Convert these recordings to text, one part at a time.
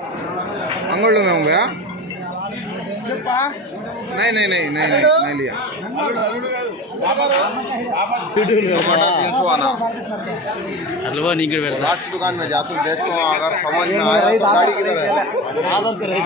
अंगोल में हूँ भैया। नहीं नहीं नहीं नहीं नहीं नहीं लिया। हलवा नहीं कर लास्ट दुकान में जातू देखो अगर समझ में आया तो गाड़ी किधर है। आदत से रही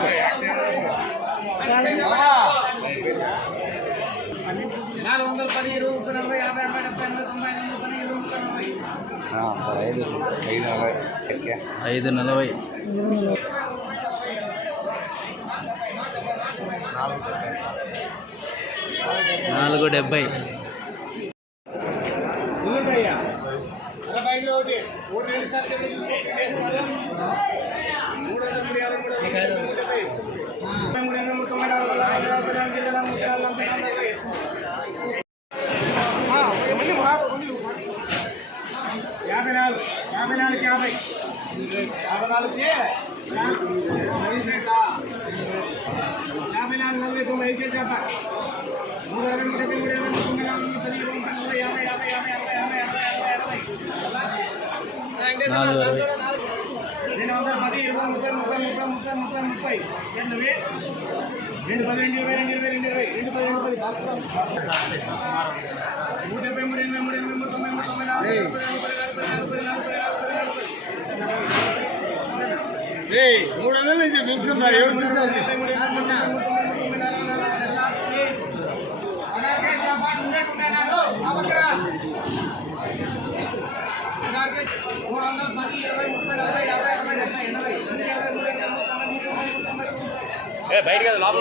₹5.40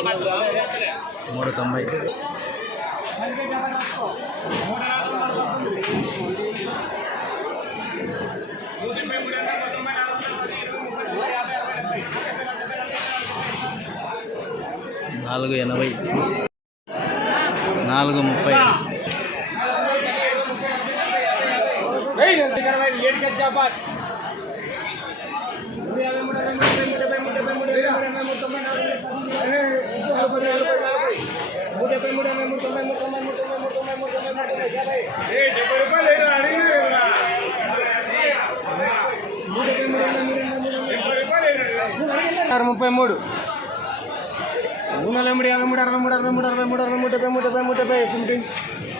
4.70 $33